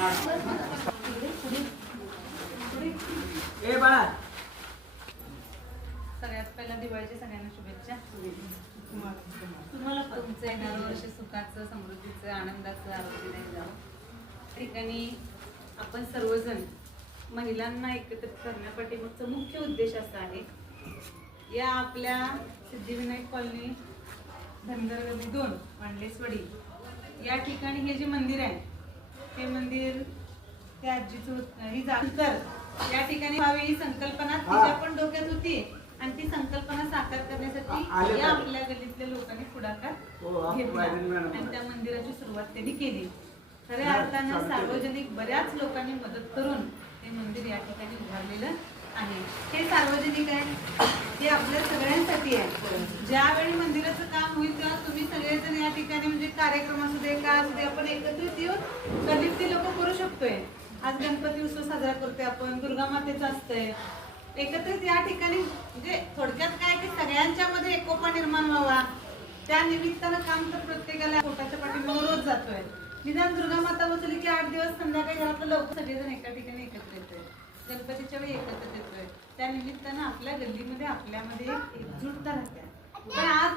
ए बाळा, सगळ्यात पहिला दिवाळीच्या सगळ्यांना शुभेच्छा. तुम्हाला तुमचं येणारं वर्ष सुखाचं, समृद्धीचं, आनंदाचं, आरोग्यदायी जावं. ठिकाणी आपण सर्वजण महिलांना एकत्रित करण्यापाठीमागचा मुख्य उद्देश असा आहे, या आपल्या सिद्धिविनायक कॉलनी धनगर गल्ली 2 मांडलेसवाडी या ठिकाणी हे जे मंदिर आहे ते मंदिर त्या आजीचं ही जाणकर या ठिकाणी व्हावी ही संकल्पना तिच्या पण डोक्यात होती आणि ती संकल्पना साकार करण्यासाठी या आपल्या गल्लीतल्या लोकांनी पुढाकार घेतला आणि त्या मंदिराची सुरुवात त्यांनी केली. खऱ्या अर्थानं सार्वजनिक बऱ्याच लोकांनी मदत करून हे मंदिर या ठिकाणी उभारलेलं आहे. हे सार्वजनिक आहे, हे आपल्या सगळ्यांसाठी आहे. ज्यावेळी मंदिराचं काम होईल तेव्हा तुम्ही सगळेजण या ठिकाणी म्हणजे कार्यक्रम असू दे का असू दे आपण एकत्रित येऊन गल्लीतली लोक करू शकतोय. आज गणपती उत्सव साजरा करतोय आपण, दुर्गा मातेचं असतंय, एकत्रित या ठिकाणी म्हणजे थोडक्यात काय की सगळ्यांच्या मध्ये एकोपा निर्माण व्हावा त्या निमित्तानं काम तर प्रत्येकाला पोटाच्या पाठीमागे रोज जातोय. निदान दुर्गा माता बसली की 8 दिवस संध्याकाळी घरातलं लोक सगळेजण एका ठिकाणी एकत्र येतोय, गणपतीच्या वेळी एकत्र येतोय. त्या निमित्तानं आपल्या गल्लीमध्ये आपल्यामध्ये एकजुटता राहते. पण आज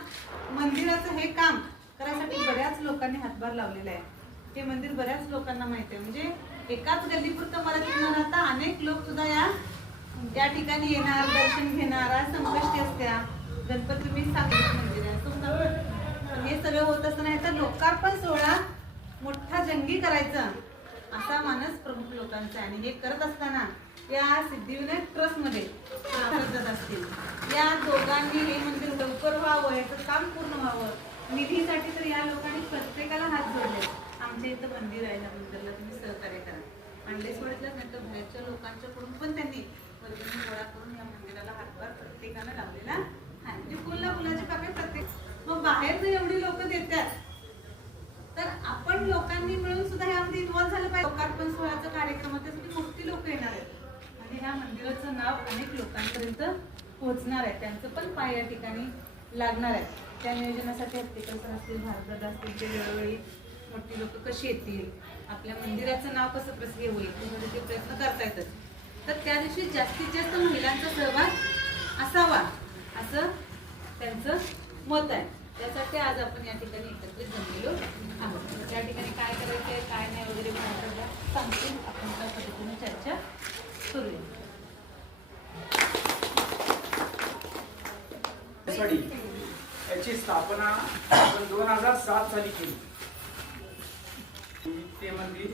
मंदिराचं हे काम करायसाठी बऱ्याच लोकांनी हातभार लावलेला आहे. हे मंदिर बऱ्याच लोकांना माहिती आहे, म्हणजे एकाच गल्लीपुरतं मराठी न राहता अनेक लोक सुद्धा या ठिकाणी येणार, दर्शन घेणार. आज संकष्टी असत्या, गणपती तुम्ही सांगितलं मंदिर आहे पण हे सगळं होत असं नाही तर लोकार्पण सोहळा मोठा जंगी करायचा असा मानस प्रमुख लोकांचा आहे. आणि हे करत असताना या सिद्धिविनायक ट्रस्टमध्ये जात असतील या दोघांनी हे मंदिर लवकर व्हावं, याचं काम पूर्ण व्हावं, निधीसाठी तर या लोकांनी प्रत्येकाला हात जोडले. आमच्या इथं मंदिर आहे, या मंदिराला तुम्ही सहकार्य करा. मांडलेश्वरीतल्याच नाही तर बाहेरच्या लोकांच्याकडून पण त्यांनी वर्गणी गोळा करून या मंदिराला हातभार प्रत्येकानं लावलेला आहे. म्हणजे फुलाचे पाकळे प्रत्येक मग बाहेर एवढी लोक देतात तर आपण लोकांनी मिळून सुद्धा यामध्ये इन्व्हॉल्व झालं पाहिजे. लोकार्पण सोहळ्याचा कार्यक्रम त्यासाठी मोठी लोक येणार आहेत आणि ह्या मंदिराचं नाव अनेक लोकांपर्यंत पोहोचणार आहे, त्यांचं पण पाय या ठिकाणी लागणार आहे. त्या नियोजनासाठी हत्तीकर सर असतील, भारतदादा असतील, ते वेळोवेळी मोठी लोक कशी येतील, आपल्या मंदिराचं नाव कसं प्रसिद्ध होईल ते प्रयत्न करता येतात. तर त्या दिवशी जास्तीत जास्त महिलांचा सहभाग असावा असं त्यांचं मत आहे. त्यासाठी आज आपण या ठिकाणी एकत्रित जमलेलो आहोत. त्या ठिकाणी काय करायचंय काय नाही वगैरे सांगतील, आपण त्या पद्धतीने चर्चा करूया. याची स्थापना आपण 2007 साली केली. ते मंदिर